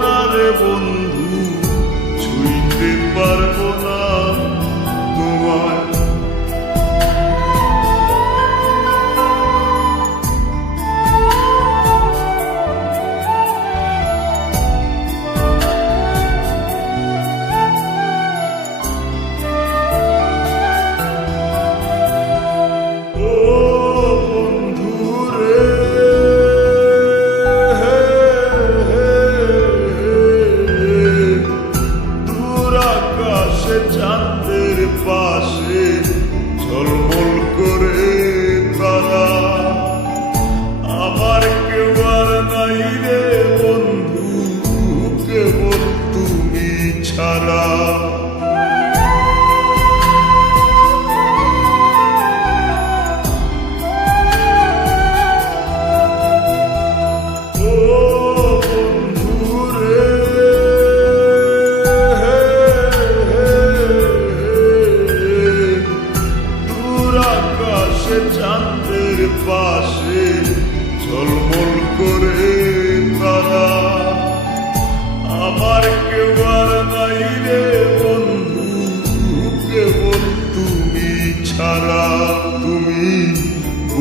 না রে বন্ধু।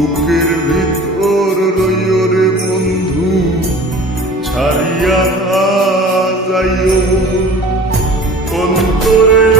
বুকের ভিতর রইয় রে বন্ধু ছাড়িয়া যাইও। অন্তরে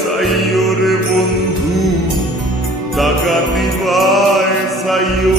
চাইও রে বন্ধু টাকা দিবায় চাইও